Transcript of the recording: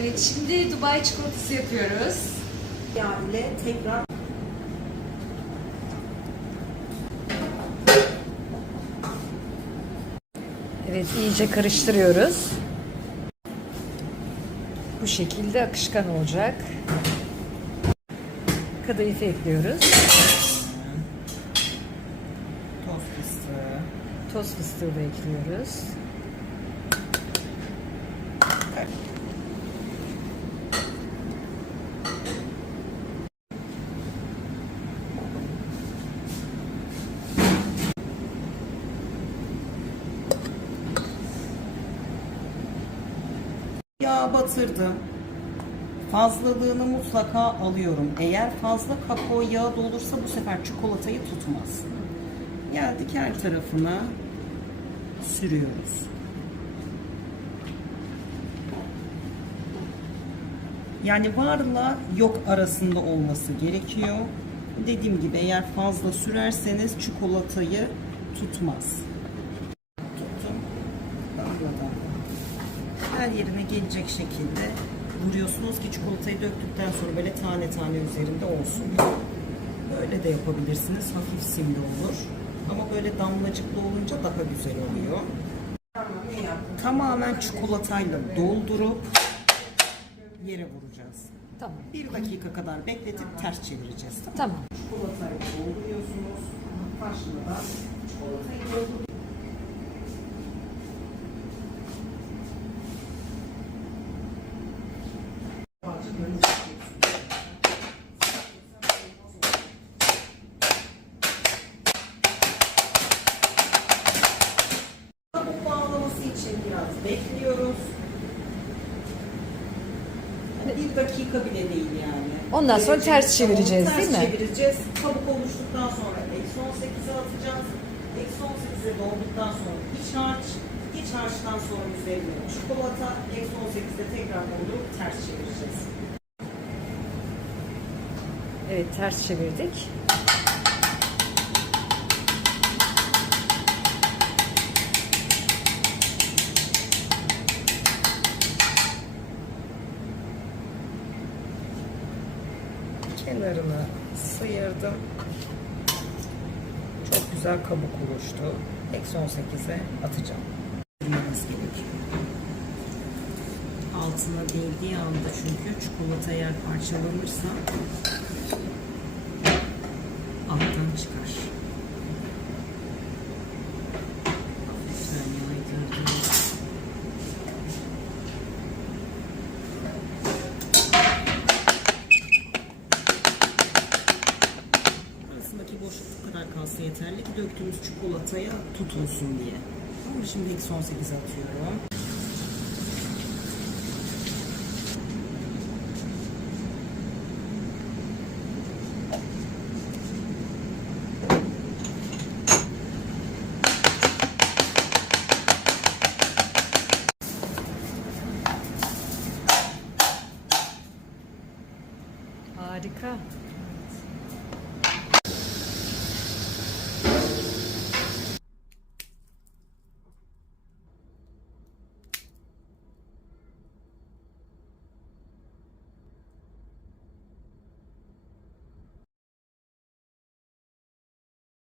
Evet şimdi Dubai çikolatası yapıyoruz. Yağ ile tekrar Evet iyice karıştırıyoruz. Bu şekilde akışkan olacak. Kadayıfı ekliyoruz. toz fıstığı. Toz fıstığı da ekliyoruz. Yağ batırdım. Fazlalığını mutlaka alıyorum. Eğer fazla kakao yağı da olursa bu sefer çikolatayı tutmaz. Geldik her tarafına sürüyoruz. Yani varla yok arasında olması gerekiyor. Dediğim gibi eğer fazla sürerseniz çikolatayı tutmaz. Her yerine gelecek şekilde vuruyorsunuz ki çikolatayı döktükten sonra böyle tane tane üzerinde olsun. Böyle de yapabilirsiniz. Hafif simli olur. Ama böyle damlacıklı olunca daha güzel oluyor. Tamamen çikolatayla doldurup yere vuracağız. Tamam. Bir dakika kadar bekletip ters çevireceğiz. Tamam. Tamam. Çikolatayı dolduruyorsunuz. Başına da çikolatayı dolduruyorsunuz. Bekliyoruz. Hani bir dakika bile değil yani. Ondan sonra ters çevireceğiz, ters değil mi? çevireceğiz. Kabuk oluştuktan sonra eksi 18'e atacağız. Eksi 18'e dolduktan sonra iç harç. İç harçtan sonra üzerine çikolata. Eksi 18'de tekrar doldurup ters çevireceğiz. Evet ters çevirdik. Kenarını sıyırdım. Çok güzel kabuk oluştu. Eksi 18'e atacağım. Sıyırmanız gerekiyor. Altına değdiği anda çünkü çikolata eğer parçalanırsa alttan çıkar. Arasındaki boşluk kadar kalsa yeterli ki döktüğümüz çikolataya tutulsun diye. Ama şimdi eksi 18'e atıyorum. Harika.